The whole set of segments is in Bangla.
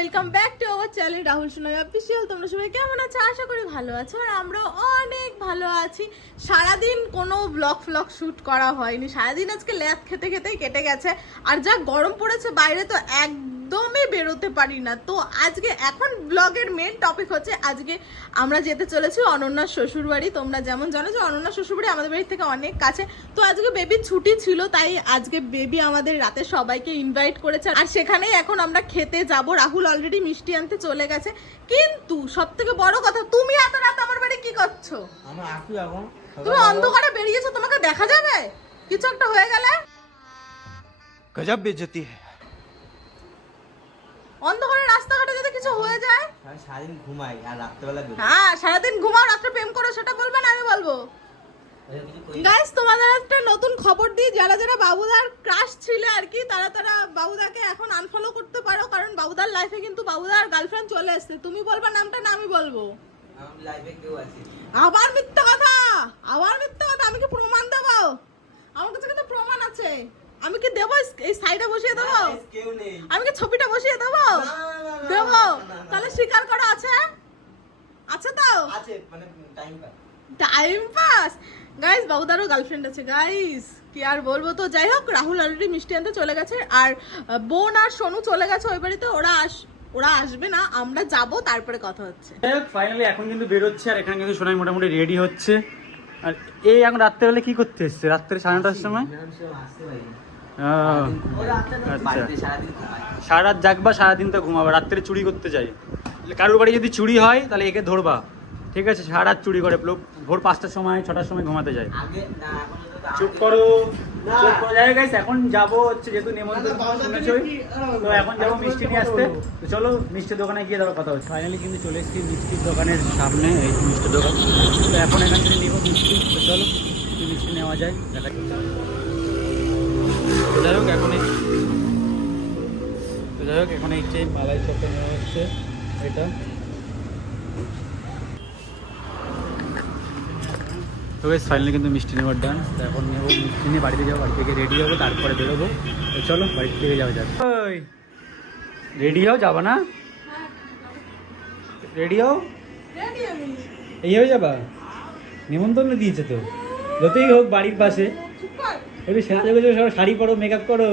Welcome back to our channel Rahul Sonai official তোমরা সবাই কেমন আছো? আশা করি ভালো আছো। আর আমরা অনেক ভালো আছি। সারাদিন কোনো ব্লগ ফ্লগ শ্যুট করা হয়নি। সারাদিন আজকে ল্যাপ খেতে খেতেই কেটে গেছে। আর যা গরম পড়েছে, বাইরে তো একদমই বেরোতে পারি না। তো আজকে এখন ব্লগের মেন টপিক হচ্ছে আজকে আমরা যেতে চলেছি অনন্যার শ্বশুরবাড়ি। তোমরা যেমন জানো যে অনন্যার শ্বশুরবাড়ি আমাদের বাড়ি থেকে অনেক কাছে। তো আজকে বেবির ছুটি ছিল তাই আজকে বেবি আমাদের রাতে সবাইকে ইনভাইট করেছে। আর সেখানেই এখন আমরা খেতে যাব। রাহুল অলরেডি মিষ্টি আনতে চলে গেছে। কিন্তু সব থেকে বড় কথা তুমি এত রাত আমার বাড়ি কি করছ? তুমি অন্ধকারে বেরিয়েছো তোমাকে দেখা যাবে? কিছু একটা হয়ে গেলে? গজব বেজতি অন্ধকারে রাস্তাঘাটে যদি কিছু হয়ে যায়? সারাদিন ঘুমাই আর রাত্রেবেলা হ্যাঁ সারাদিন ঘুমাও রাত্রে প্রেম করো সেটা বলবে না আমি বলব। গাইস তোমাদের একটা নতুন খবর দিই যারা যারা বাবুদার ক্রাশ ছিল আর কি তারা তারা বাবুদাকে এখন আনফলো করতে পারো কারণ বাবুদার লাইফে কিন্তু বাবুদার গার্লফ্রেন্ড চলে এসেছে। তুমি বলবা নামটা না আমি বলব। আবার মিথ্যা কথা! আবার মিথ্যা কথা আমি কি প্রমাণ দেবো? আমার কাছে কিন্তু প্রমাণ আছে। আমি কি দেবো এই সাইডে বসিয়ে দেবো। আমি কি ছবিটা বসিয়ে দেবো? দেবো। তাহলে স্বীকার করো আছে? আছে তো? আছে মানে time pass time pass guys বাবুদারও girlfriend আছে গাইস কি আর বলব তো? যাই হোক রাহুল অলরেডি মিষ্টি আনতে চলে গেছে আর বোন আর সোনু চলে গেছে ওই বাড়িতে ওরা আস ওরা আসবে না আমরা যাব তারপরে কথা হচ্ছে। ফাইনালি এখন কিন্তু বেরোচ্ছে আর এখানে কিন্তু সোনাই মোটামুটি রেডি হচ্ছে। আর এই এখন রাত্রেবেলা কি করতে এসছে? রাত্রে সাড়ে নটার সময়? আচ্ছা। সারা রাত জাগবা সারাদিন তো ঘুমাবা রাত্রে চুরি করতে যাই। কারোর বাড়ি যদি চুরি হয় তাহলে একে ধরবা। ঠিক আছে? সারা রাত চুরি করে লোক ভোর পাঁচটার সময় ছটার সময় ঘুমাতে যায়। আগে না এখন তো চুপ করো। এখন যাব হচ্ছে যেহেতু নেমন্তন্ন তো এখন যাব মিষ্টি নিয়ে আসতে। তো চলো মিষ্টির দোকানে গিয়ে তারপর কথা হচ্ছে। ফাইনালি কিন্তু চলে এসেছি মিষ্টির দোকানের সামনে এই মিষ্টির দোকান। তো এখন এখান থেকে নিবো মিষ্টি। তো চলো মিষ্টি নেওয়া যায়। দেখা যাই হোক, এখন যাই হোক, এখন এই যে মালাই চপটা নেওয়া হচ্ছে, এটা। তো বেশ ফাইনালি কিন্তু মিষ্টি নেওয়ার ডান এখন নেব, মিষ্টি নিয়ে বাড়িতে যাব, বাড়ি থেকে রেডি হব, তারপরে বেরোবো। চলো বাড়ি থেকে যাওয়া যাবে ওই রেডি হও, যাবা না? রেডি হও? এই হয়ে যাবা? নিমন্ত্রণ দিয়েছে তো। যতই হোক, বাড়ির পাশে। একটু সেনা গুজো সব শাড়ি পরো মেকআপ করো।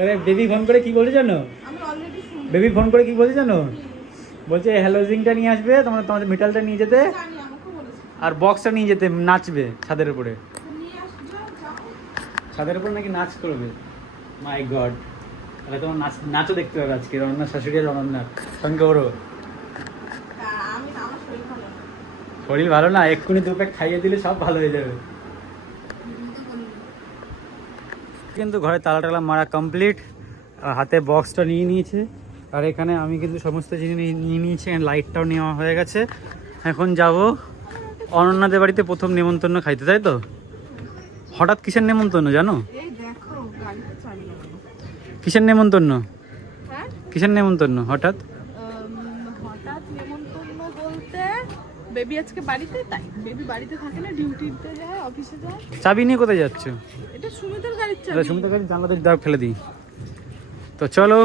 আরে বেবি ফোন করে কি বলে জানো? বেবি ফোন করে কি বলছে জানো? বলছে হ্যালোজিংটা নিয়ে আসবে তোমার তোমাদের মেটালটা নিয়ে যেতে আর বক্সটা নিয়ে যেতে নাচবে ছাদের উপরে। ছাদের উপর নাকি নাচ করবে? মাই গড তাহলে তোমার নাচ নাচও দেখতে হবে আজকে রননার শাশুড়ি আর রননার সঙ্গে ওরও। শরীর ভালো না এক্ষুনি দু প্যাক খাইয়ে দিলে সব ভালো হয়ে যাবে। কিন্তু ঘরে তালা টালা মারা কমপ্লিট হাতে বক্সটা নিয়ে নিয়েছে। আর এখানে আমি কিন্তু সমস্ত জিনিস নিয়ে- নিয়ে নিয়েছি লাইটটাও নেওয়া হয়ে গেছে। এখন যাব অনন্যাদের বাড়িতে প্রথম নেমন্তন্ন খাইতে তাই তো? হঠাৎ কিসের নেমন্তন্ন জানো? কিসের নেমন্তন্ন? হ্যাঁ? কিসের নেমন্তন্ন হঠাৎ নেমন্তন্ন বলতে বেবি আজকে বাড়িতে? তাই। বেবি বাড়িতে থাকে না ডিউটিতে যায় অফিসে যায়। চাবি নিয়ে কোথায় যাচ্ছ? এটা সুমিতের গাড়ির চাবি। সুমিতা গাড়ি জানলাতে দাঁড় ফেলে দিই। তো চলো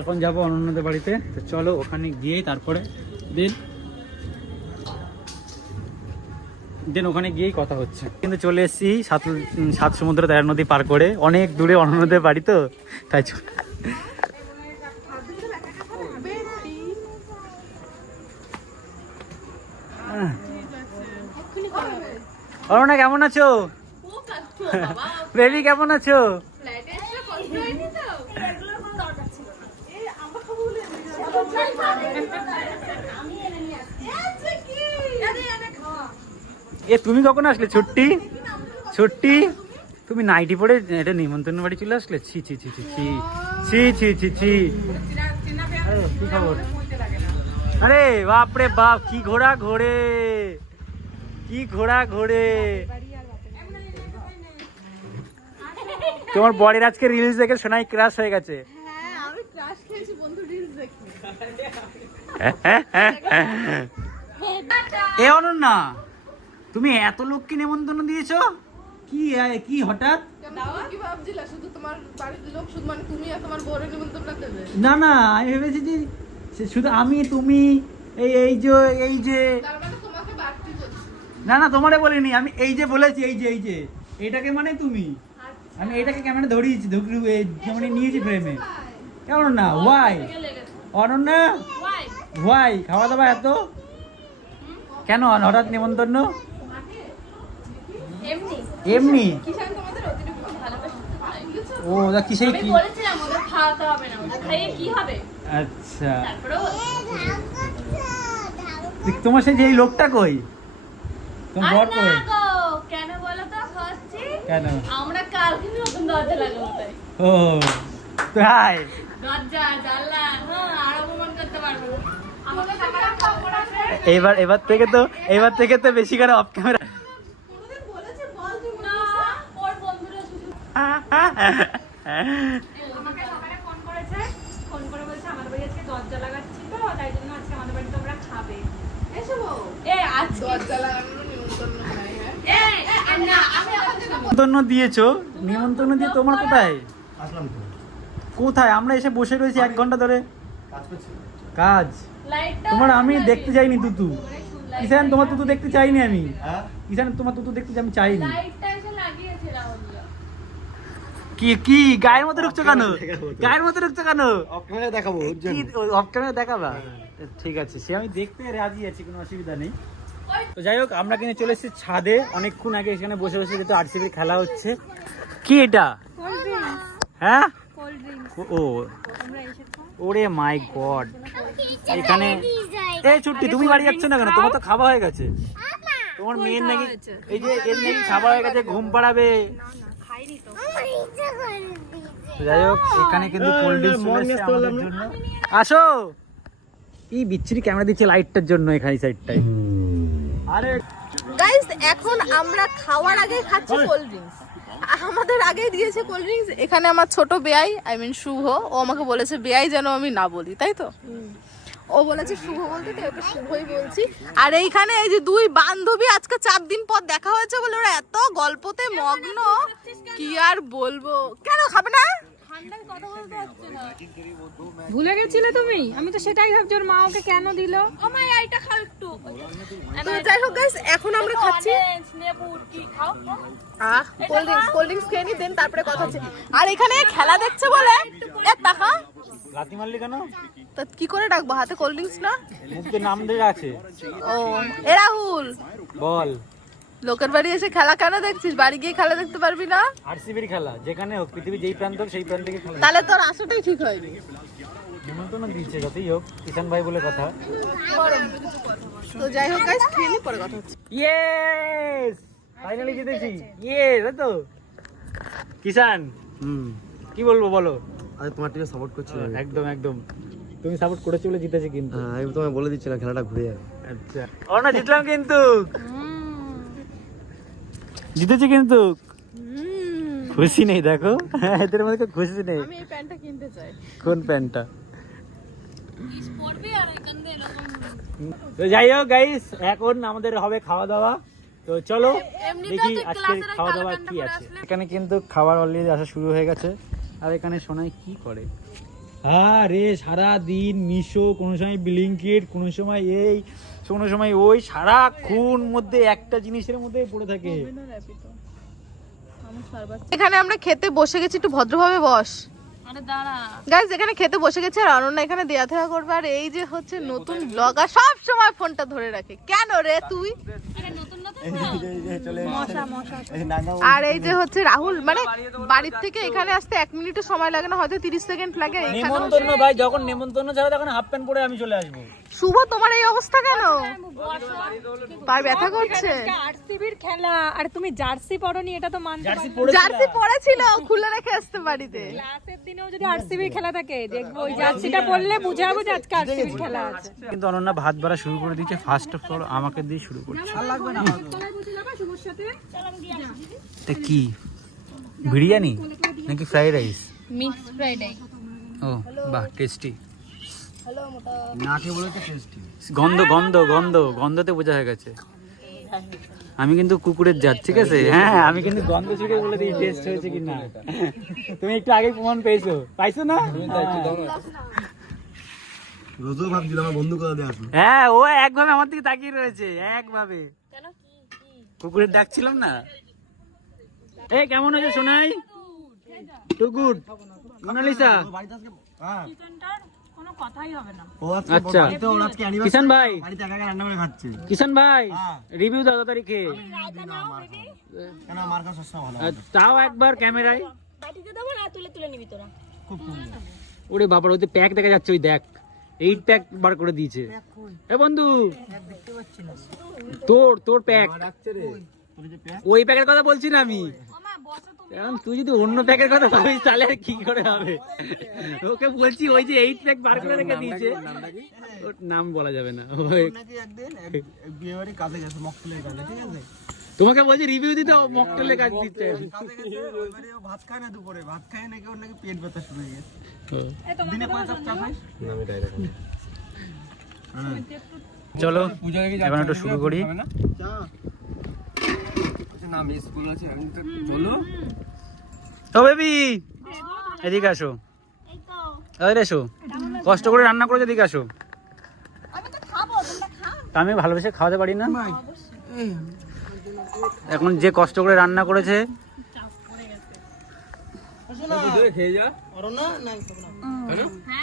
এখন যাব অনন্যদের বাড়িতে। তো চলো ওখানে গিয়ে তারপরে দিন দেন ওখানে গিয়েই কথা হচ্ছে। কিন্তু চলে এসেছি সাত সাত সমুদ্র তেরো নদী পার করে। অনেক দূরে অনন্যদের বাড়ি তো তাই চল বেবি আহ, এক্ষুনি করা হবে অনন্যা কেমন আছো ও কাটছো বাবা বেবি কেমন আছো ফ্লাইটে এসে কষ্ট হয়নি তো এগুলোর কোনো দরকার ছিল না এই আমরা খাব বলে আমি এনে নিয়ে আসছি আচ্ছা কি আরে কেমন আছো? এ, তুমি কখন আসলে? ছুট্টি ছুট্টি তুমি নাইটি পরে এটা নিমন্ত্রণ বাড়ি চলে আসলে? ছি ছি ছি ছি ছি ছি ছি ছি ছি। খবর আরে বাপ রে বাপ, কি ঘোড়া ঘোড়ে কি ঘোরা ঘোরে তোমার বরের আজকে রিলস দেখে শোনাই ক্রাশ হয়ে গেছে। এ অনন্যা, তুমি এত লোককে নেমন্তন্ন দিয়েছ? কি কি হঠাৎ? না না, আমি ভেবেছি যে শুধু আমি, তুমি, এই এই যে এই যে না না তোমারে বলিনি আমি এই যে বলেছি এই যে এই যে। এটাকে মানে তুমি? আমি এটাকে ক্যামেরা ধরিয়েছি? ধুকরু এই যে মানে নিয়েছি ফ্রেমে কেমন না ওয়াই অনন্যা? ওয়াই খাওয়া দাওয়া এত? কেন হঠাৎ নেমন্তন্ন? এমনি? ও দা কি? বলেছিলাম ওদের খাওয়াতে হবে না খাইয়ে কি হবে? আচ্ছা। তোমার সেই যে এই লোকটা কই? তোমার বর কই কেন বলো তো? হচ্ছে কেন? আমরা কালকে নতুন দরজা লাগাবো তাই। ও তাই? দরজা জানলা হ্যাঁ আর অপমান করতে পারব এবার এবার থেকে তো এবার থেকে তো বেশি করে অফ ক্যামেরা দরজা লাগাচ্ছি নিমন্ত্রণ হ্যাঁ দিয়েছ? নিমন্ত্রণ দিয়ে তোমার কোথায়? আসলাম কোথায়? আমরা এসে বসে রয়েছি এক ঘণ্টা ধরে। কাজ তোমার আমি দেখতে চাইনি তুতু ঈশান তোমার তুতু দেখতে চাইনি আমি। হ্যাঁ? ঈশান তোমার তুতু দেখতে আমি চাইনি। কি কি? গায়ের মতো ঢুকছো কেন? গায়ের মতো ঢুকছো। কেন? অফ ক্যামেরা দেখাবো অফ ক্যামেরা দেখাবা? ঠিক আছে সে আমি দেখতে রাজি আছি কোনো অসুবিধা নেই। তো যাই হোক, আমরা কিন্তু চলে এসেছি ছাদে। অনেকক্ষণ আগে এখানে বসে বসে যেহেতু আরসিবি খেলা হচ্ছে। কি এটা? হ্যাঁ? ও- ওরে মাই গড। এখানে এই ছুটি তুমি বাড়ি যাচ্ছ না কেন? তোমার তো খাওয়া হয়ে গেছে। তোমার মেয়ের নাকি এই যে এর নাকি খাওয়া হয়ে গেছে, ঘুম পাড়াবে। যাই হোক, এখানে কিন্তু কোল্ড ড্রিঙ্কস আসো! এই বিচ্ছিরি ক্যামেরা দিচ্ছে লাইটটার জন্য এখানে সাইডটাই আরে গাইস এখন আমরা খাওয়ার আগে খাচ্ছি কোল্ড ড্রিঙ্কস আমাদের আগে দিয়েছে কোল্ড ড্রিঙ্কস এখানে আমার ছোট বেয়াই আই মিন শুভ ও আমাকে বলেছে বেয়াই যেন আমি না বলি তাই তো? ও বলেছে শুভ বলতে তো ওকে শুভই বলছি। আর এইখানে এই যে দুই বান্ধবী আজকে চার দিন পর দেখা হয়েছে বলে ওরা এত গল্পতে মগ্ন কি আর বলব। কেন খাবে না? ভুলে গেছিলে তুমি? আমি তো সেটাই ভাবছি ওর মা ওকে কেন দিল? ও এইটা খাও একটু। তো যাই হোক গাইস এখন আমরা খাচ্ছি। আহ কোল্ড ড্রিঙ্কস কোল্ড ড্রিঙ্কস খেয়ে নি দেন তারপরে কথা হচ্ছে। আর এখানে খেলা দেখছে বলে? এ মারলি কেন? তা কি করে ডাকবো? হাতে কোল্ড ড্রিঙ্কস না? মুখে নাম দিয়ে আছে। ও এ রাহুল। বল। লোকের বাড়ি এসে খেলা কেন দেখছিস? বাড়ি গিয়ে খেলা দেখতে পারবি না? আরসিবির খেলা যেখানে হোক পৃথিবী যেই প্রান্ত হোক সেই প্রান্ত থেকে খেলা তাহলে তোর আসাটাই ঠিক হয়নি। নিমন্ত্রণ দিচ্ছে যতই হোক কিষান ভাই বলে কথা। তো যাই হোক গাইস নি পরে কথা হচ্ছে। ইয়েস ফাইনালি জিতেছি। ইয়েস তো। কিষান হুম। কি বলব বলো? আরে তোমার টিমে সাপোর্ট করছি একদম একদম। তুমি সাপোর্ট করেছ বলে জিতেছি কিন্তু। হ্যাঁ আমি তোমায় বলে দিচ্ছি না খেলাটা ঘুরে যাবে। আচ্ছা। অর্ণা জিতলাম কিন্তু। জিতেছি কিন্তু খুশি নেই দেখো। এদের মধ্যে খুশি নেই। আমি এই প্যান্টটা কিনতে চাই। কোন প্যান্টটা? তো যাই হোক গাইস এখন আমাদের হবে খাওয়া দাওয়া তো চলো দেখি আজকে খাওয়া দাওয়া কি আছে। এখানে কিন্তু খাবার অলরেডি আসা শুরু হয়ে গেছে। আর এখানে সোনাই কি করে? আরে সারা দিন মিশো কোনো সময় ব্লিঙ্কিট কোনো সময় এই কোনো সময় ওই সারাক্ষণ মধ্যে একটা জিনিসের মধ্যে পড়ে থাকে। এখানে আমরা খেতে বসে গেছি একটু ভদ্রভাবে বস। গাইস এখানে খেতে বসে গেছে আর অনন্যা এখানে দেয়া থাকা করবে। আর এই যে হচ্ছে নতুন ব্লগার সব সময় ফোনটা ধরে রাখে। কেন রে তুই? আরে এই যে হচ্ছে রাহুল মানে বাড়ির থেকে এখানে আসতে এক মিনিটও সময় লাগে না হয়তো তিরিশ সেকেন্ড লাগে নেমন্তন্ন ভাই যখন নেমন্তন্ন ছাড়া তখন হাফ প্যান্ট পরে আমি চলে আসব। শুভ তোমার এই অবস্থা কেন? পায়ে ব্যথা করছে। আরসিবির খেলা আর তুমি জার্সি পরনি এটা তো মানতে জার্সি পরে জার্সি পরেছিল খুলে রেখে আসতে বাড়িতে। ক্লাসের দিনেও যদি আরসিবির খেলা থাকে দেখব ওই জার্সিটা পরলে বুঝাবো যে আজকে আরসিবির খেলা আছে। কিন্তু অনন্যা ভাত বাড়া শুরু করে দিয়েছে ফার্স্ট অফ অল আমাকে দিয়ে শুরু করছে। এটা কি? বিরিয়ানি? নাকি fried rice mix fried rice ও বাহ টেস্টি গন্ধ গন্ধ গন্ধ গন্ধতে বোঝা হয়ে গেছে। আমি কিন্তু কুকুরের জাত ঠিক আছে? হ্যাঁ আমি কিন্তু গন্ধ ছুটে বলে দিই টেস্ট হয়েছে কি না তুমি একটু আগে প্রমাণ পেয়েছ। পাইছো না? রোজও ভাবছিলাম আমার বন্ধু কোথা দিয়ে আসলো হ্যাঁ ও একভাবে আমার দিকে তাকিয়ে রয়েছে একভাবে। কুকুরের ডাকছিলাম না? এই কেমন হয়েছে সোনাই? Two good Mona Lisa. বাড়িতে আজকে হ্যাঁ চিকেনটার কোনো কথাই হবে না ও আজকে আচ্ছা। কিষান ভাই। কিষান হ্যাঁ। রিভিউ দাও তারিখে। কেন আমার কাছে সবসময় ভালো আর তাও একবার ক্যামেরায়। বাটিতে দেবো না তুলে তুলে নিবি তোরা। খুব সুন্দর ওরে বাবার ওই প্যাক দেখা যাচ্ছে ওই দেখ। এইট প্যাক বার করে দিয়েছে। এ বন্ধু তোর তোর প্যাক ডাকছে রে। তোর যে প্যাক ওই প্যাকের কথা বলছি না আমি। এখন তুই যদি অন্য প্যাকের কথা ভাবিস তাহলে আর কি করে হবে? ওকে বলছি ওই যে এইট প্যাক বার করে রেখে দিয়েছে। ওর নাম বলা যাবে না। বিয়ে বাড়ি কাজে গেছে মকতুলের কাজে ঠিক আছে? তোমাকে বলছি রিভিউ দিতে মকটেলে কাজ ও ভাত খায় না দুপুরে। ভাত খায় নাকি ওর নাকি পেট ব্যথা শুরু হয়ে গেছে। দিনে কয় কাপ চা খাইস না আমি ডাইরেক্ট চলো এখন একটু শুরু করি। চা। না আমি স্কুল আছে আমি তো চলো। ও বেবি এদিকে আসো। এই তো। এদিকে এসো। কষ্ট করে রান্না করে এদিকে আসো। আমি তো খাব তোমরা খাও। তা আমি ভালোবেসে খাওয়াতে পারি না? এখন যে কষ্ট করে রান্না করেছে।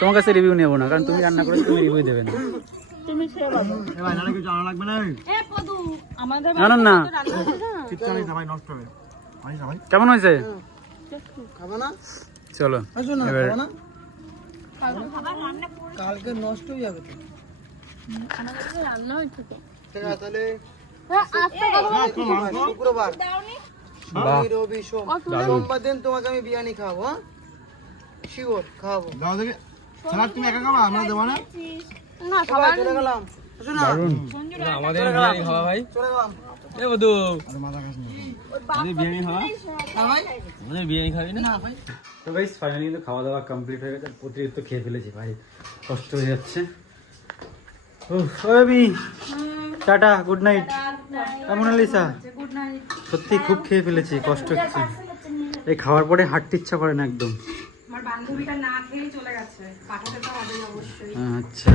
তোমার কাছে রিভিউ নেব না কারণ তুমি রান্না করেছ তুমি রিভিউ দেবে না। কেমন হয়েছে? চলো এবার- কালকে নষ্ট হয়ে যাবে তো। রান্না হচ্ছে তো। তাহলে শুক্রবার। দাওনি? রবি সোম। সোমবার দিন তোমাকে আমি বিরিয়ানি খাওয়াবো হ্যাঁ? শিওর দাও দেখে। তুমি একা খাবা? আমরা দেবো না? না চলে গেলাম। আমাদের বিরিয়ানি খাওয়া ভাই। চলে গেলাম। এ বদু আরে মাথা খাস না আমাদের বিরিয়ানি খাওয়া না ভাই? আমাদের বিরিয়ানি খাবি না ভাই। তো গাইস ফাইনালি কিন্তু খাওয়া দাওয়া কমপ্লিট হয়ে গেছে। অতিরিক্ত খেয়ে ফেলেছি ভাই। কষ্ট হয়ে যাচ্ছে। উফ, ও টাটা গুড নাইট কেমন আলিসা গুড সত্যি খুব খেয়ে ফেলেছি কষ্ট হচ্ছে। এই খাওয়ার পরে হাঁটতে ইচ্ছা করে না একদম। আচ্ছা।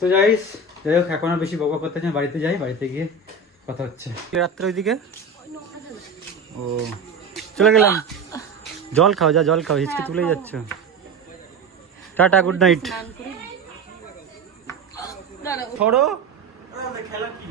তো যাইস যাই হোক এখন আর বেশি বকা করতে চাই না, বাড়িতে যাই বাড়িতে গিয়ে কথা হচ্ছে। রাত্রে ওইদিকে? ও চলে গেলাম। জল খাও যা জল খাও হিচকি তুলে যাচ্ছ। টাটা গুড নাইট ছড়ো কি?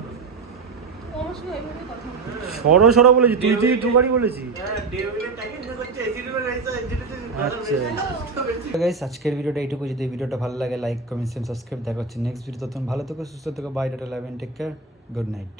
সরো সরো বলেছি, তুই তুই দুবারই বলেছি। আচ্ছা। আজকের ভিডিওটা এইটুকু যদি ভিডিওটা ভালো লাগে লাইক কমেন্ট সাবস্ক্রাইব দেখা হচ্ছে নেক্সট ভিডিও তখন ভালো থেকো, সুস্থ থেকো। Bye tata love take care good night